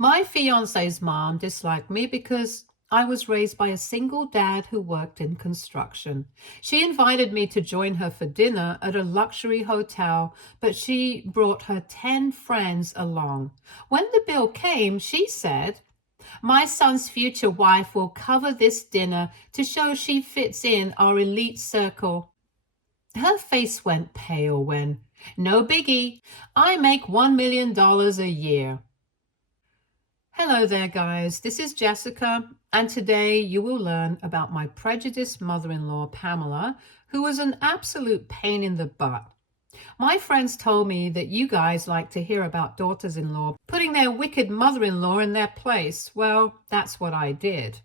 My fiance's mom disliked me because I was raised by a single dad who worked in construction. She invited me to join her for dinner at a luxury hotel, but she brought her 10 friends along. When the bill came, she said, "My son's future wife will cover this dinner to show she fits in our elite circle." Her face went pale when, "No biggie, I make $1 million a year." Hello there, guys. This is Jessica, and today you will learn about my prejudiced mother-in-law, Pamela, who was an absolute pain in the butt. My friends told me that you guys like to hear about daughters-in-law putting their wicked mother-in-law in their place. Well, that's what I did.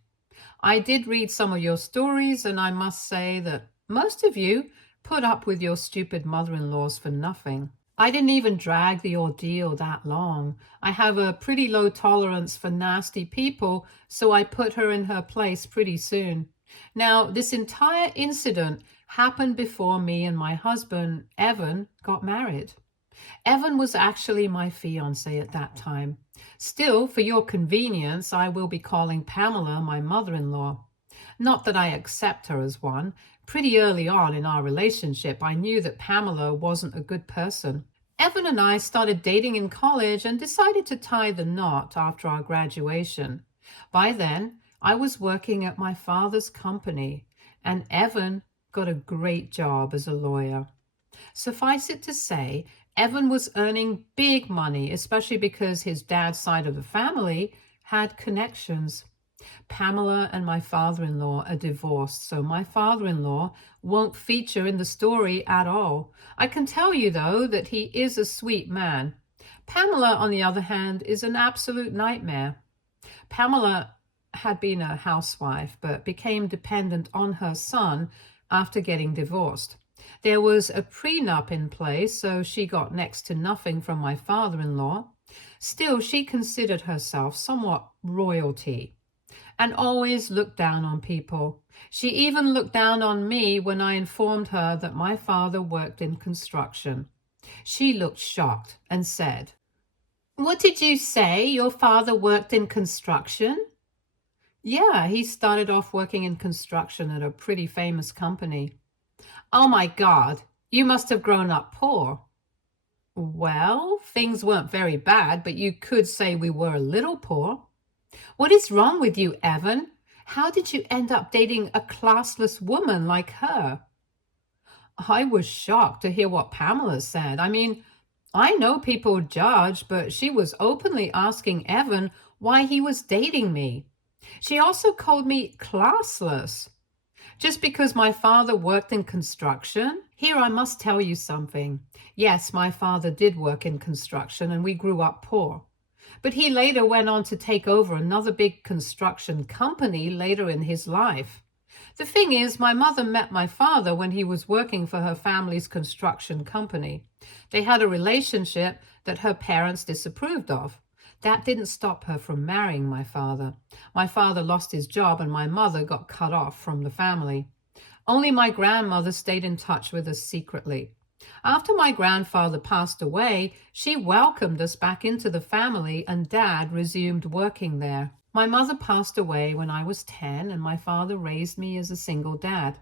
I did read some of your stories, and I must say that most of you put up with your stupid mother-in-laws for nothing. I didn't even drag the ordeal that long. I have a pretty low tolerance for nasty people, so I put her in her place pretty soon. Now, this entire incident happened before me and my husband, Evan, got married. Evan was actually my fiance at that time. Still, for your convenience, I will be calling Pamela my mother-in-law. Not that I accept her as one. Pretty early on in our relationship, I knew that Pamela wasn't a good person. Evan and I started dating in college and decided to tie the knot after our graduation. By then, I was working at my father's company, and Evan got a great job as a lawyer. Suffice it to say, Evan was earning big money, especially because his dad's side of the family had connections. Pamela and my father-in-law are divorced, so my father-in-law won't feature in the story at all. I can tell you, though, that he is a sweet man. Pamela, on the other hand, is an absolute nightmare. Pamela had been a housewife, but became dependent on her son after getting divorced. There was a prenup in place, so she got next to nothing from my father-in-law. Still, she considered herself somewhat royalty and always looked down on people. She even looked down on me when I informed her that my father worked in construction. She looked shocked and said, "What did you say? Your father worked in construction?" "Yeah, he started off working in construction at a pretty famous company." "Oh my God, you must have grown up poor." "Well, things weren't very bad, but you could say we were a little poor." "What is wrong with you, Evan? How did you end up dating a classless woman like her?" I was shocked to hear what Pamela said. I mean, I know people judge, but she was openly asking Evan why he was dating me. She also called me classless. Just because my father worked in construction? Here, I must tell you something. Yes, my father did work in construction, and we grew up poor. But he later went on to take over another big construction company later in his life. The thing is, my mother met my father when he was working for her family's construction company. They had a relationship that her parents disapproved of. That didn't stop her from marrying my father. My father lost his job and my mother got cut off from the family. Only my grandmother stayed in touch with us secretly. After my grandfather passed away, she welcomed us back into the family and Dad resumed working there. My mother passed away when I was 10 and my father raised me as a single dad.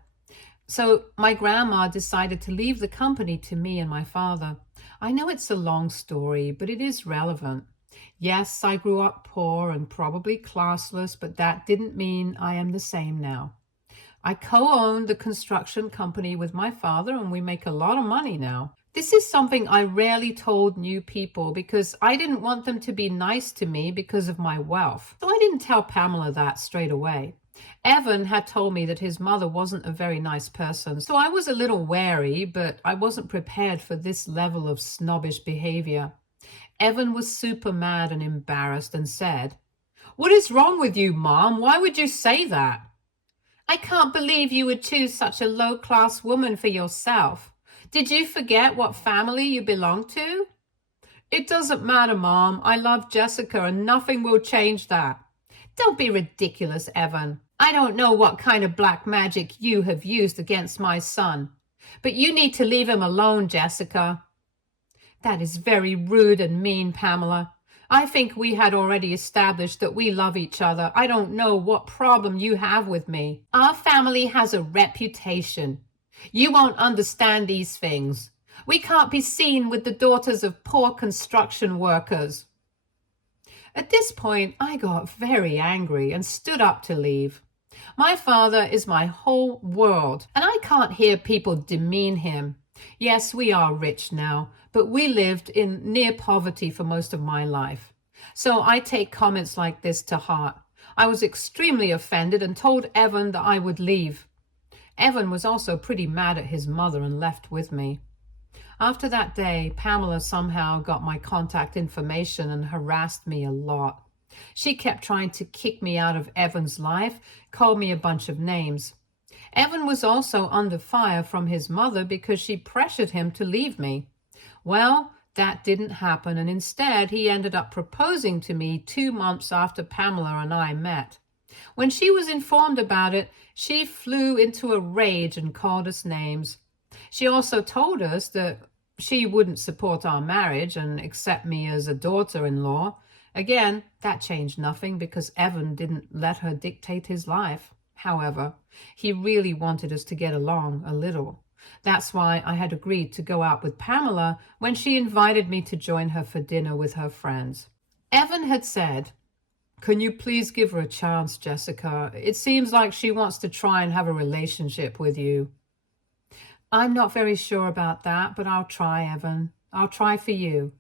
So my grandma decided to leave the company to me and my father. I know it's a long story, but it is relevant. Yes, I grew up poor and probably classless, but that didn't mean I am the same now. I co-own the construction company with my father and we make a lot of money now. This is something I rarely told new people because I didn't want them to be nice to me because of my wealth. So I didn't tell Pamela that straight away. Evan had told me that his mother wasn't a very nice person, so I was a little wary, but I wasn't prepared for this level of snobbish behavior. Evan was super mad and embarrassed and said, "What is wrong with you, Mom? Why would you say that?" "I can't believe you would choose such a low-class woman for yourself. Did you forget what family you belong to?" "It doesn't matter, Mom. I love Jessica and nothing will change that." "Don't be ridiculous, Evan. I don't know what kind of black magic you have used against my son, but you need to leave him alone, Jessica." "That is very rude and mean, Pamela. I think we had already established that we love each other. I don't know what problem you have with me. Our family has a reputation. You won't understand these things. We can't be seen with the daughters of poor construction workers. At this point, I got very angry and stood up to leave. My father is my whole world, and I can't hear people demean him. Yes, we are rich now, but we lived in near poverty for most of my life. So I take comments like this to heart. I was extremely offended and told Evan that I would leave. Evan was also pretty mad at his mother and left with me. After that day, Pamela somehow got my contact information and harassed me a lot. She kept trying to kick me out of Evan's life, called me a bunch of names. Evan was also under fire from his mother because she pressured him to leave me. Well, that didn't happen, and instead he ended up proposing to me 2 months after Pamela and I met. When she was informed about it, she flew into a rage and called us names. She also told us that she wouldn't support our marriage and accept me as a daughter-in-law. Again, that changed nothing because Evan didn't let her dictate his life. However, he really wanted us to get along a little. That's why I had agreed to go out with Pamela when she invited me to join her for dinner with her friends. Evan had said, "Can you please give her a chance, Jessica? It seems like she wants to try and have a relationship with you." "I'm not very sure about that, but I'll try, Evan. I'll try for you."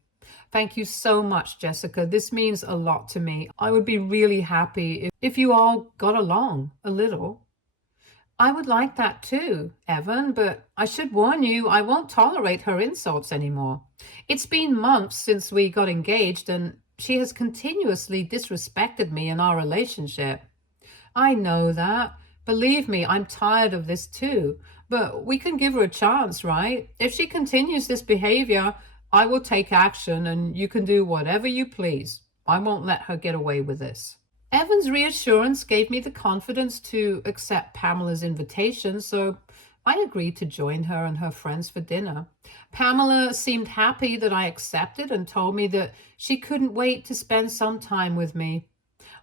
"Thank you so much, Jessica. This means a lot to me. I would be really happy if you all got along a little." "I would like that too, Evan, but I should warn you, I won't tolerate her insults anymore. It's been months since we got engaged, and she has continuously disrespected me in our relationship." "I know that. Believe me, I'm tired of this too. But we can give her a chance, right? If she continues this behavior, I will take action and you can do whatever you please. I won't let her get away with this." Evan's reassurance gave me the confidence to accept Pamela's invitation, so I agreed to join her and her friends for dinner. Pamela seemed happy that I accepted and told me that she couldn't wait to spend some time with me.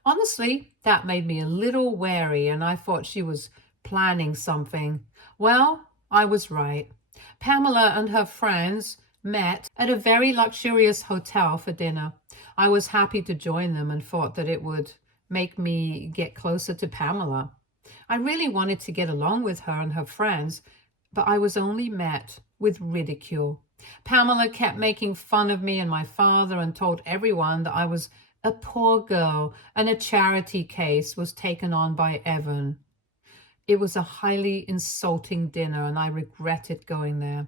Honestly, that made me a little wary, and I thought she was planning something. Well, I was right. Pamela and her friends met at a very luxurious hotel for dinner. I was happy to join them and thought that it would make me get closer to Pamela. I really wanted to get along with her and her friends, but I was only met with ridicule. Pamela kept making fun of me and my father and told everyone that I was a poor girl and a charity case was taken on by Evan. It was a highly insulting dinner and I regretted going there.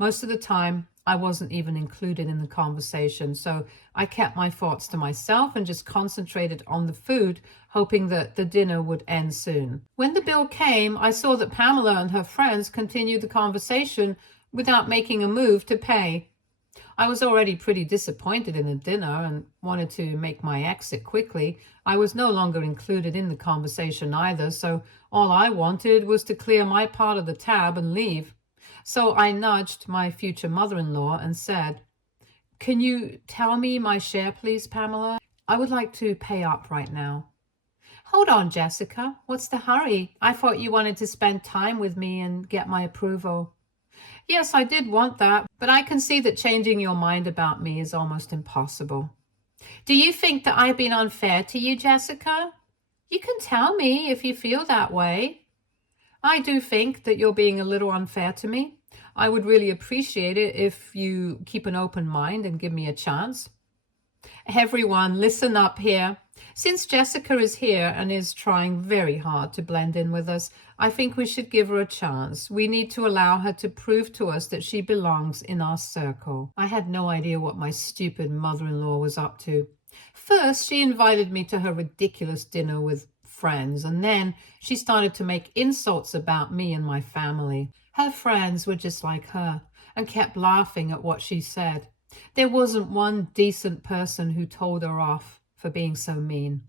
Most of the time, I wasn't even included in the conversation, so I kept my thoughts to myself and just concentrated on the food, hoping that the dinner would end soon. When the bill came, I saw that Pamela and her friends continued the conversation without making a move to pay. I was already pretty disappointed in the dinner and wanted to make my exit quickly. I was no longer included in the conversation either, so all I wanted was to clear my part of the tab and leave. So I nudged my future mother-in-law and said, "Can you tell me my share, please, Pamela? I would like to pay up right now." "Hold on, Jessica. What's the hurry? I thought you wanted to spend time with me and get my approval." "Yes, I did want that, but I can see that changing your mind about me is almost impossible." "Do you think that I've been unfair to you, Jessica? You can tell me if you feel that way." "I do think that you're being a little unfair to me. I would really appreciate it if you keep an open mind and give me a chance." Everyone, listen up here. Since Jessica is here and is trying very hard to blend in with us, I think we should give her a chance. We need to allow her to prove to us that she belongs in our circle. I had no idea what my stupid mother-in-law was up to. First, she invited me to her ridiculous dinner with friends, and then she started to make insults about me and my family. Her friends were just like her and kept laughing at what she said. There wasn't one decent person who told her off for being so mean.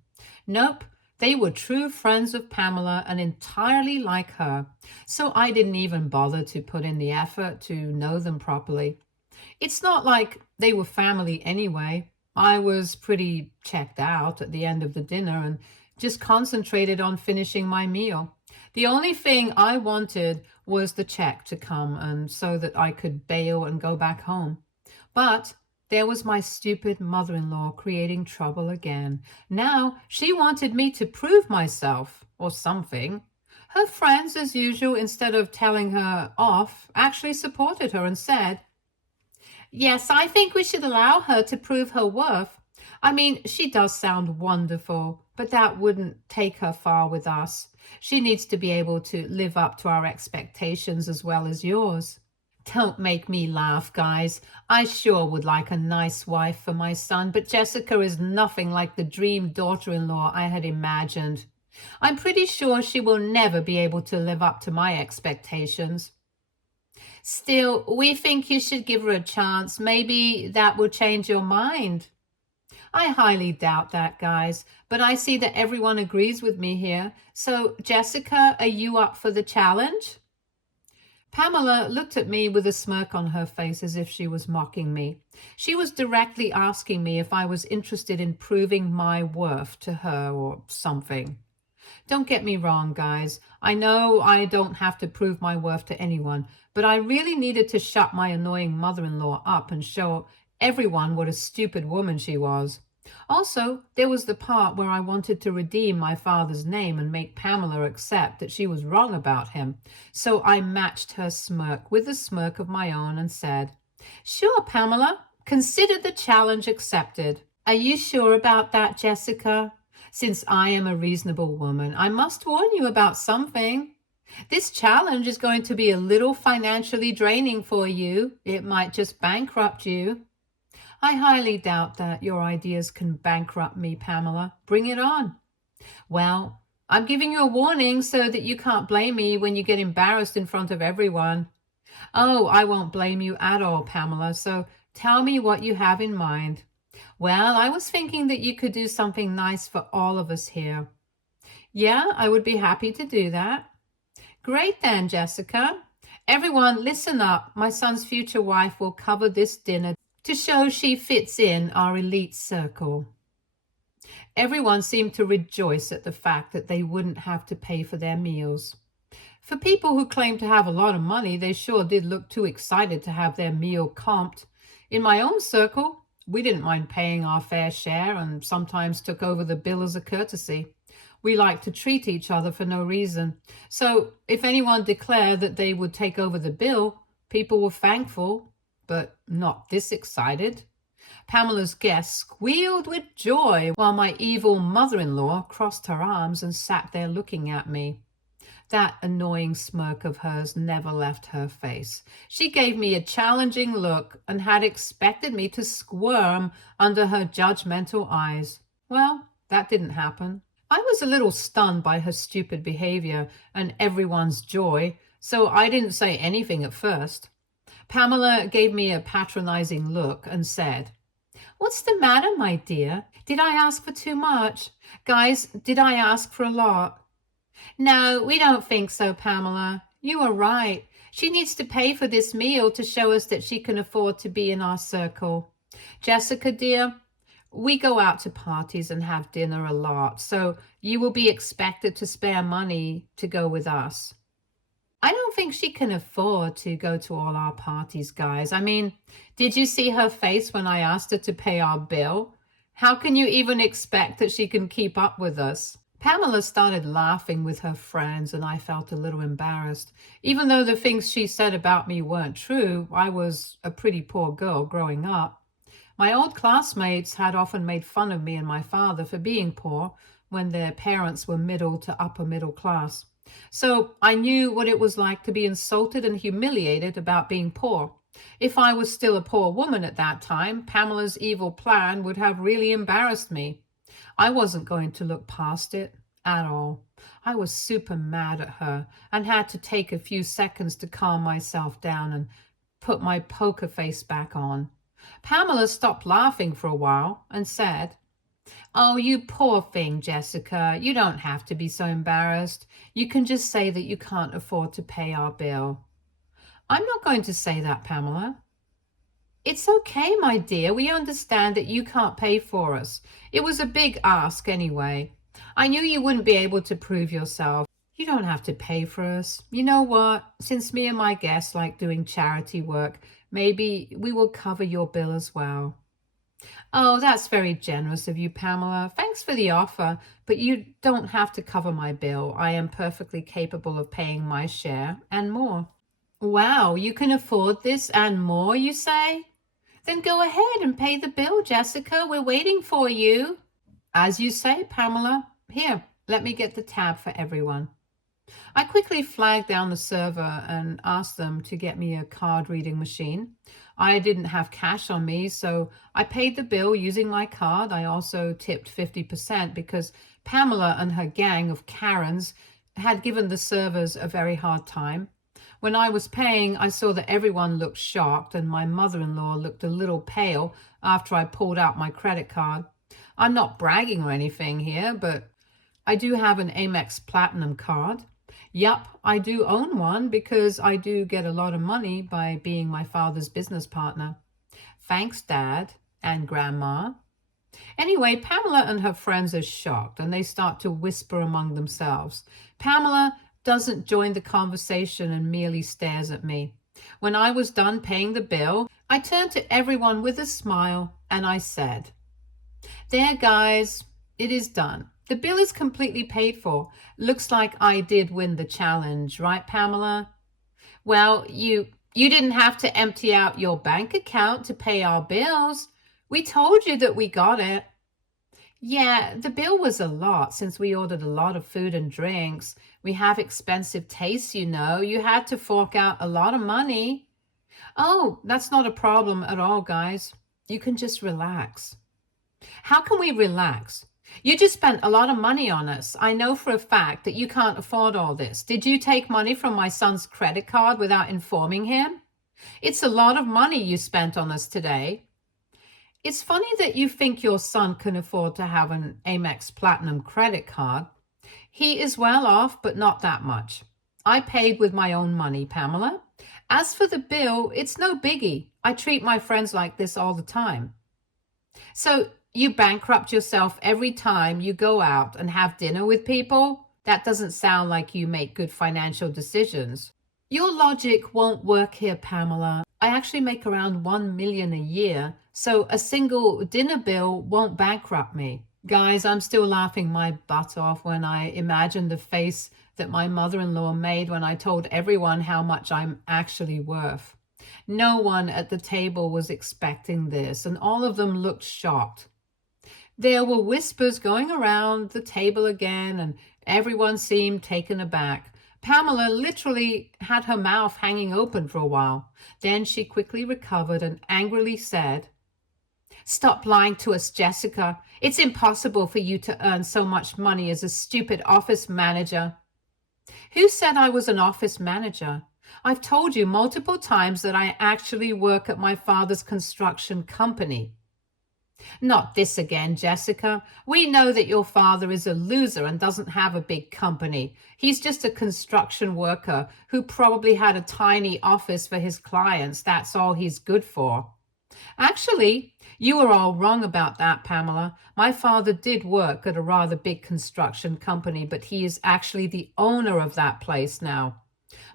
Nope, they were true friends of Pamela and entirely like her, so I didn't even bother to put in the effort to know them properly. It's not like they were family anyway. I was pretty checked out at the end of the dinner and just concentrated on finishing my meal. The only thing I wanted was the check to come and so that I could bail and go back home. But there was my stupid mother-in-law creating trouble again. Now she wanted me to prove myself or something. Her friends, as usual, instead of telling her off, actually supported her and said, "Yes, I think we should allow her to prove her worth. I mean, she does sound wonderful, but that wouldn't take her far with us. She needs to be able to live up to our expectations as well as yours." Don't make me laugh, guys. I sure would like a nice wife for my son, but Jessica is nothing like the dream daughter-in-law I had imagined. I'm pretty sure she will never be able to live up to my expectations. Still, we think you should give her a chance. Maybe that will change your mind. I highly doubt that, guys, but I see that everyone agrees with me here. So, Jessica, are you up for the challenge? Pamela looked at me with a smirk on her face as if she was mocking me. She was directly asking me if I was interested in proving my worth to her or something. Don't get me wrong, guys. I know I don't have to prove my worth to anyone, but I really needed to shut my annoying mother-in-law up and show everyone what a stupid woman she was. Also, there was the part where I wanted to redeem my father's name and make Pamela accept that she was wrong about him. So I matched her smirk with a smirk of my own and said, "Sure, Pamela, consider the challenge accepted." Are you sure about that, Jessica? Since I am a reasonable woman, I must warn you about something. This challenge is going to be a little financially draining for you. It might just bankrupt you. I highly doubt that your ideas can bankrupt me, Pamela. Bring it on. Well, I'm giving you a warning so that you can't blame me when you get embarrassed in front of everyone. Oh, I won't blame you at all, Pamela, so tell me what you have in mind. Well, I was thinking that you could do something nice for all of us here. Yeah, I would be happy to do that. Great then, Jessica. Everyone, listen up. My son's future wife will cover this dinner to show she fits in our elite circle. Everyone seemed to rejoice at the fact that they wouldn't have to pay for their meals. For people who claim to have a lot of money, they sure did look too excited to have their meal comped. In my own circle, we didn't mind paying our fair share and sometimes took over the bill as a courtesy. We like to treat each other for no reason. So if anyone declared that they would take over the bill, people were thankful, but not this excited. Pamela's guests squealed with joy while my evil mother-in-law crossed her arms and sat there looking at me. That annoying smirk of hers never left her face. She gave me a challenging look and had expected me to squirm under her judgmental eyes. Well, that didn't happen. I was a little stunned by her stupid behavior and everyone's joy, so I didn't say anything at first. Pamela gave me a patronizing look and said, "What's the matter, my dear? Did I ask for too much? Guys, did I ask for a lot?" "No, we don't think so, Pamela. You are right. She needs to pay for this meal to show us that she can afford to be in our circle. Jessica, dear, we go out to parties and have dinner a lot, so you will be expected to spare money to go with us." I don't think she can afford to go to all our parties, guys. I mean, did you see her face when I asked her to pay our bill? How can you even expect that she can keep up with us? Pamela started laughing with her friends, and I felt a little embarrassed. Even though the things she said about me weren't true, I was a pretty poor girl growing up. My old classmates had often made fun of me and my father for being poor when their parents were middle to upper middle class. So I knew what it was like to be insulted and humiliated about being poor. If I was still a poor woman at that time, Pamela's evil plan would have really embarrassed me. I wasn't going to look past it at all. I was super mad at her and had to take a few seconds to calm myself down and put my poker face back on. Pamela stopped laughing for a while and said, "Oh, you poor thing, Jessica. You don't have to be so embarrassed. You can just say that you can't afford to pay our bill." "I'm not going to say that, Pamela." It's okay, my dear. We understand that you can't pay for us. It was a big ask anyway. I knew you wouldn't be able to prove yourself. You don't have to pay for us. You know what? Since me and my guests like doing charity work, maybe we will cover your bill as well. Oh, that's very generous of you, Pamela. Thanks for the offer, but you don't have to cover my bill. I am perfectly capable of paying my share and more. Wow, you can afford this and more, you say? Then go ahead and pay the bill, Jessica. We're waiting for you. As you say, Pamela. Here, let me get the tab for everyone. I quickly flagged down the server and asked them to get me a card reading machine. I didn't have cash on me, so I paid the bill using my card. I also tipped 50% because Pamela and her gang of Karens had given the servers a very hard time. When I was paying, I saw that everyone looked shocked and my mother-in-law looked a little pale after I pulled out my credit card. I'm not bragging or anything here, but I do have an Amex Platinum card. Yup, I do own one because I do get a lot of money by being my father's business partner. Thanks, Dad and Grandma. Anyway, Pamela and her friends are shocked and they start to whisper among themselves. Pamela doesn't join the conversation and merely stares at me. When I was done paying the bill, I turned to everyone with a smile and I said, "There, guys, it is done. The bill is completely paid for. Looks like I did win the challenge, right, Pamela? Well, you didn't have to empty out your bank account to pay our bills. We told you that we got it." Yeah, the bill was a lot since we ordered a lot of food and drinks. We have expensive tastes, you know. You had to fork out a lot of money. Oh, that's not a problem at all, guys. You can just relax. How can we relax? You just spent a lot of money on us. I know for a fact that you can't afford all this. Did you take money from my son's credit card without informing him? It's a lot of money you spent on us today. It's funny that you think your son can afford to have an Amex Platinum credit card. He is well off, but not that much. I paid with my own money, Pamela. As for the bill, it's no biggie. I treat my friends like this all the time. So you bankrupt yourself every time you go out and have dinner with people? That doesn't sound like you make good financial decisions. Your logic won't work here, Pamela. I actually make around 1 million a year, so a single dinner bill won't bankrupt me. Guys, I'm still laughing my butt off when I imagine the face that my mother-in-law made when I told everyone how much I'm actually worth. No one at the table was expecting this, and all of them looked shocked. There were whispers going around the table again, and everyone seemed taken aback. Pamela literally had her mouth hanging open for a while. Then she quickly recovered and angrily said, "Stop lying to us, Jessica. It's impossible for you to earn so much money as a stupid office manager." Who said I was an office manager? I've told you multiple times that I actually work at my father's construction company. Not this again, Jessica. We know that your father is a loser and doesn't have a big company. He's just a construction worker who probably had a tiny office for his clients. That's all he's good for. Actually, you are all wrong about that, Pamela. My father did work at a rather big construction company, but he is actually the owner of that place now.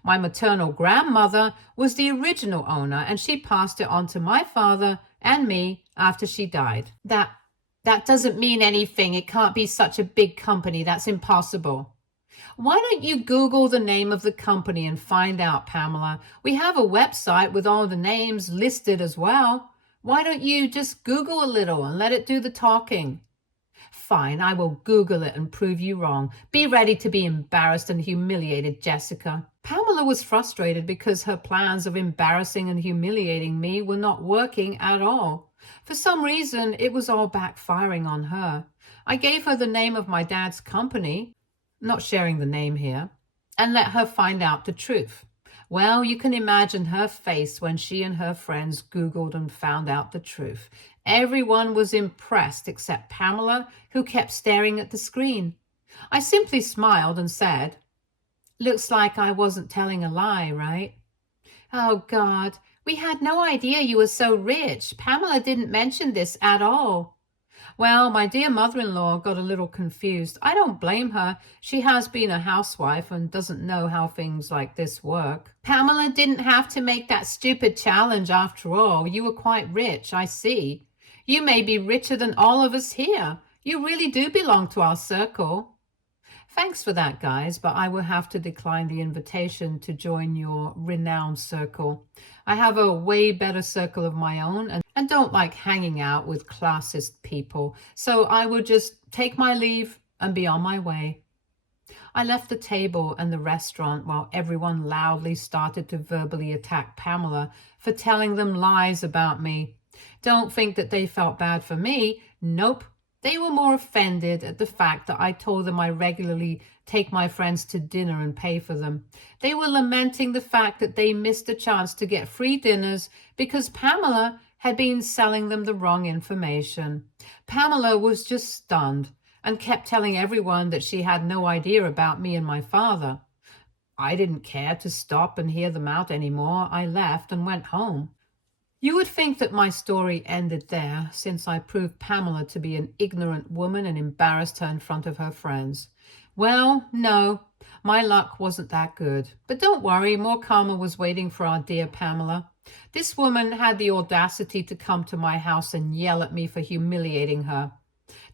My maternal grandmother was the original owner, and she passed it on to my father and me after she died. That doesn't mean anything. It can't be such a big company. That's impossible. Why don't you Google the name of the company and find out, Pamela? We have a website with all the names listed as well. Why don't you just Google a little and let it do the talking? Fine, I will Google it and prove you wrong. Be ready to be embarrassed and humiliated, Jessica. Pamela was frustrated because her plans of embarrassing and humiliating me were not working at all. For some reason, it was all backfiring on her. I gave her the name of my dad's company, not sharing the name here, and let her find out the truth. Well, you can imagine her face when she and her friends Googled and found out the truth. Everyone was impressed except Pamela, who kept staring at the screen. I simply smiled and said, "Looks like I wasn't telling a lie, right?" Oh, God, We had no idea you were so rich. Pamela didn't mention this at all. Well, my dear mother-in-law got a little confused. I don't blame her. She has been a housewife and doesn't know how things like this work. Pamela didn't have to make that stupid challenge after all. You were quite rich, I see. You may be richer than all of us here. You really do belong to our circle. Thanks for that, guys, but I will have to decline the invitation to join your renowned circle. I have a way better circle of my own and don't like hanging out with classist people, so I will just take my leave and be on my way. I left the table and the restaurant while everyone loudly started to verbally attack Pamela for telling them lies about me. Don't think that they felt bad for me. Nope. They were more offended at the fact that I told them I regularly take my friends to dinner and pay for them. They were lamenting the fact that they missed a chance to get free dinners because Pamela had been selling them the wrong information. Pamela was just stunned and kept telling everyone that she had no idea about me and my father. I didn't care to stop and hear them out anymore. I left and went home. You would think that my story ended there, since I proved Pamela to be an ignorant woman and embarrassed her in front of her friends. Well, no, my luck wasn't that good. But don't worry, more karma was waiting for our dear Pamela. This woman had the audacity to come to my house and yell at me for humiliating her.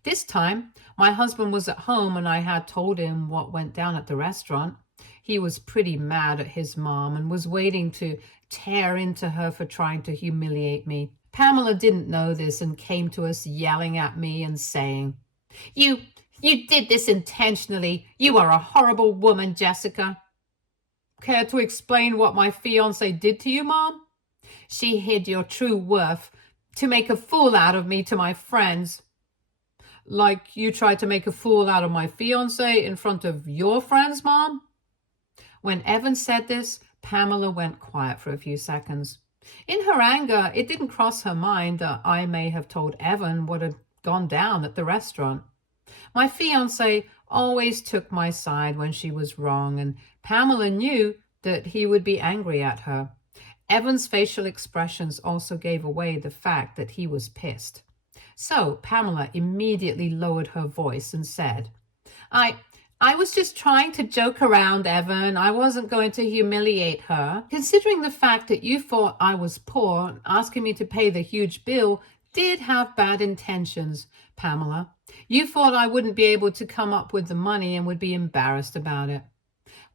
This time, my husband was at home and I had told him what went down at the restaurant. He was pretty mad at his mom and was waiting to tear into her for trying to humiliate me. Pamela didn't know this and came to us yelling at me and saying, You did this intentionally. You are a horrible woman, Jessica. Care to explain what my fiance did to you, Mom? She hid your true worth to make a fool out of me to my friends. Like you tried to make a fool out of my fiance in front of your friends, Mom? When Evan said this, Pamela went quiet for a few seconds. In her anger, it didn't cross her mind that I may have told Evan what had gone down at the restaurant. My fiancé always took my side when she was wrong, and Pamela knew that he would be angry at her. Evan's facial expressions also gave away the fact that he was pissed. So Pamela immediately lowered her voice and said, I was just trying to joke around, Evan. I wasn't going to humiliate her. Considering the fact that you thought I was poor, asking me to pay the huge bill did have bad intentions, Pamela. You thought I wouldn't be able to come up with the money and would be embarrassed about it.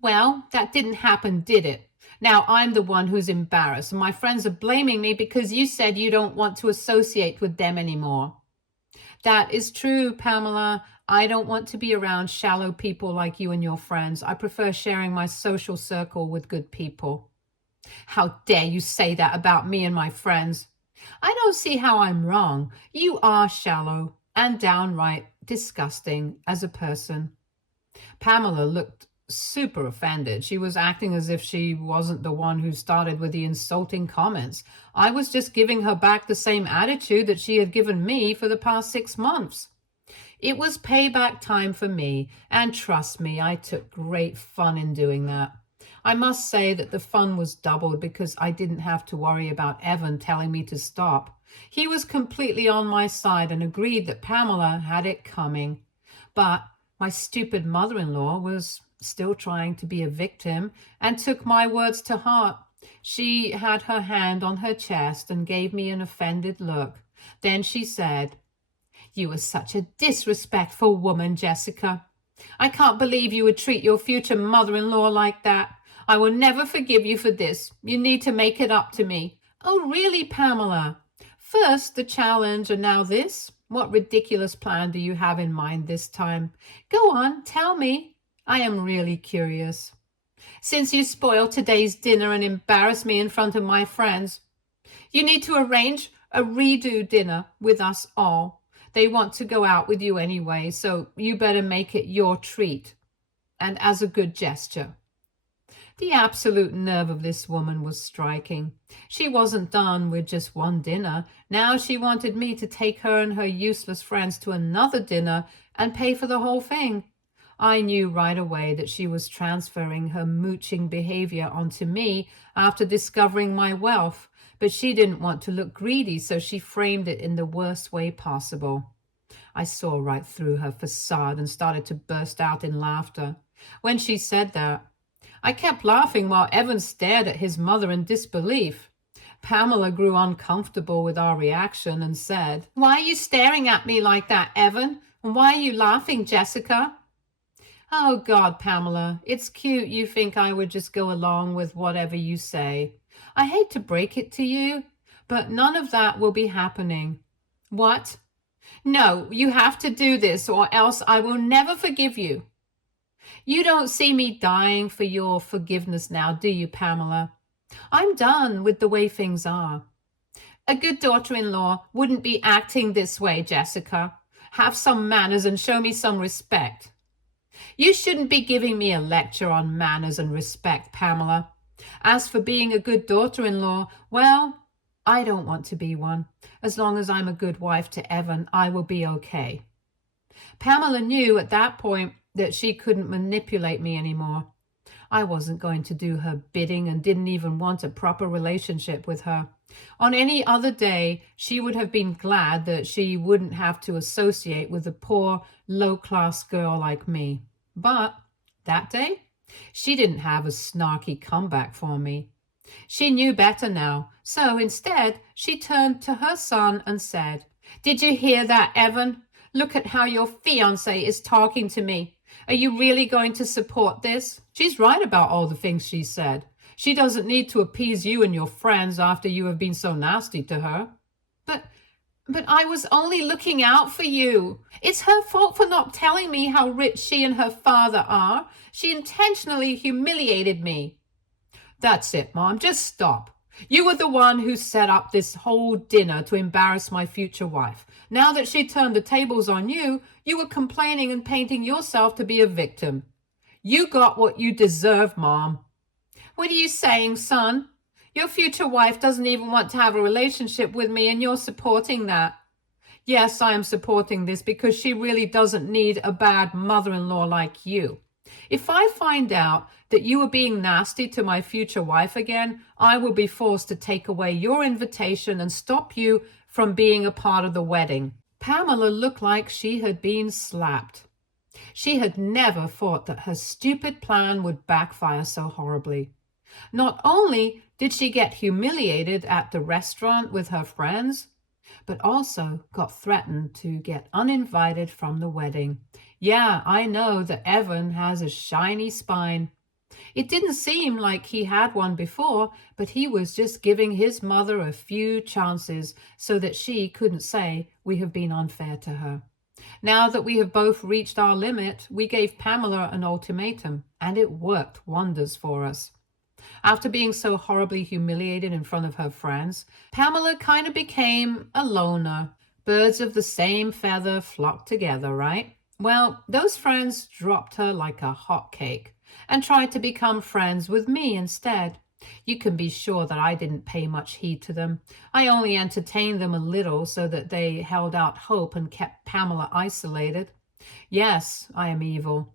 Well, that didn't happen, did it? Now I'm the one who's embarrassed, and my friends are blaming me because you said you don't want to associate with them anymore. That is true, Pamela. I don't want to be around shallow people like you and your friends. I prefer sharing my social circle with good people. How dare you say that about me and my friends? I don't see how I'm wrong. You are shallow and downright disgusting as a person. Pamela looked super offended. She was acting as if she wasn't the one who started with the insulting comments. I was just giving her back the same attitude that she had given me for the past 6 months. It was payback time for me, and trust me, I took great fun in doing that. I must say that the fun was doubled because I didn't have to worry about Evan telling me to stop. He was completely on my side and agreed that Pamela had it coming. But my stupid mother-in-law was still trying to be a victim and took my words to heart. She had her hand on her chest and gave me an offended look. Then she said, You are such a disrespectful woman, Jessica. I can't believe you would treat your future mother-in-law like that. I will never forgive you for this. You need to make it up to me. Oh, really, Pamela? First the challenge and now this? What ridiculous plan do you have in mind this time? Go on, tell me. I am really curious. Since you spoiled today's dinner and embarrassed me in front of my friends, you need to arrange a redo dinner with us all. They want to go out with you anyway, so you better make it your treat, and as a good gesture. The absolute nerve of this woman was striking. She wasn't done with just one dinner. Now she wanted me to take her and her useless friends to another dinner and pay for the whole thing. I knew right away that she was transferring her mooching behavior onto me after discovering my wealth. but she didn't want to look greedy, so she framed it in the worst way possible. I saw right through her facade and started to burst out in laughter. When she said that, I kept laughing while Evan stared at his mother in disbelief. Pamela grew uncomfortable with our reaction and said, "Why are you staring at me like that, Evan? And why are you laughing, Jessica?" "Oh, God, Pamela, it's cute you think I would just go along with whatever you say. I hate to break it to you, but none of that will be happening." "What?" "No, you have to do this or else I will never forgive you." "You don't see me dying for your forgiveness now, do you, Pamela? I'm done with the way things are." "A good daughter-in-law wouldn't be acting this way, Jessica. Have some manners and show me some respect." "You shouldn't be giving me a lecture on manners and respect, Pamela. As for being a good daughter-in-law, well, I don't want to be one. As long as I'm a good wife to Evan, I will be okay." Pamela knew at that point that she couldn't manipulate me anymore. I wasn't going to do her bidding and didn't even want a proper relationship with her. On any other day, she would have been glad that she wouldn't have to associate with a poor, low-class girl like me. But that day, she didn't have a snarky comeback for me. She knew better now, so instead, she turned to her son and said, "Did you hear that, Evan? Look at how your fiancé is talking to me. Are you really going to support this? She's right about all the things she said. She doesn't need to appease you and your friends after you have been so nasty to her." But I was only looking out for you. It's her fault for not telling me how rich she and her father are. She intentionally humiliated me." "That's it, Mom. Just stop. You were the one who set up this whole dinner to embarrass my future wife. Now that she turned the tables on you, you were complaining and painting yourself to be a victim. You got what you deserve, Mom." "What are you saying, son? Your future wife doesn't even want to have a relationship with me, and you're supporting that." "Yes, I am supporting this because she really doesn't need a bad mother-in-law like you. If I find out that you are being nasty to my future wife again, I will be forced to take away your invitation and stop you from being a part of the wedding." Pamela looked like she had been slapped. She had never thought that her stupid plan would backfire so horribly. Not only did she get humiliated at the restaurant with her friends, but also got threatened to get uninvited from the wedding. Yeah, I know that Evan has a shiny spine. It didn't seem like he had one before, but he was just giving his mother a few chances so that she couldn't say we have been unfair to her. Now that we have both reached our limit, we gave Pamela an ultimatum, and it worked wonders for us. After being so horribly humiliated in front of her friends, Pamela kind of became a loner. Birds of the same feather flock together, right? Well, those friends dropped her like a hot cake and tried to become friends with me instead. You can be sure that I didn't pay much heed to them. I only entertained them a little so that they held out hope and kept Pamela isolated. Yes, I am evil.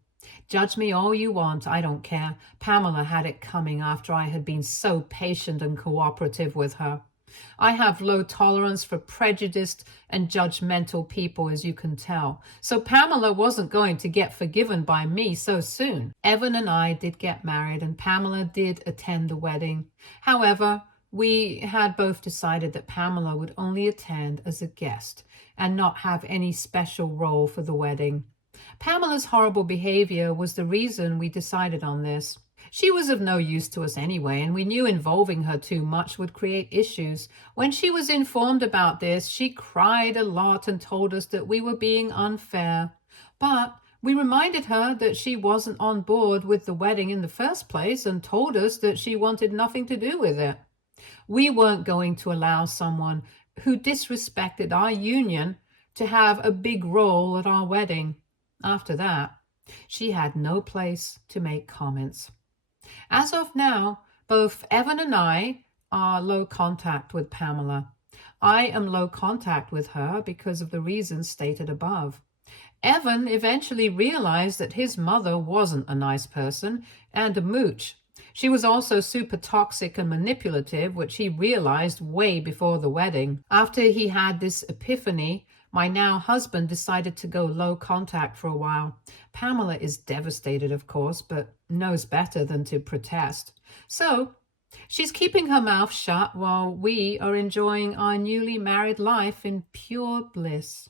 Judge me all you want, I don't care. Pamela had it coming after I had been so patient and cooperative with her. I have low tolerance for prejudiced and judgmental people, as you can tell. So Pamela wasn't going to get forgiven by me so soon. Evan and I did get married, and Pamela did attend the wedding. However, we had both decided that Pamela would only attend as a guest and not have any special role for the wedding. Pamela's horrible behavior was the reason we decided on this. She was of no use to us anyway, and we knew involving her too much would create issues. When she was informed about this, she cried a lot and told us that we were being unfair. But we reminded her that she wasn't on board with the wedding in the first place and told us that she wanted nothing to do with it. We weren't going to allow someone who disrespected our union to have a big role at our wedding. After that, she had no place to make comments. As of now, both Evan and I are low contact with Pamela. I am low contact with her because of the reasons stated above. Evan eventually realized that his mother wasn't a nice person and a mooch, She was also super toxic and manipulative, which he realized way before the wedding. After he had this epiphany, my now husband decided to go low contact for a while. Pamela is devastated, of course, but knows better than to protest. So she's keeping her mouth shut while we are enjoying our newly married life in pure bliss.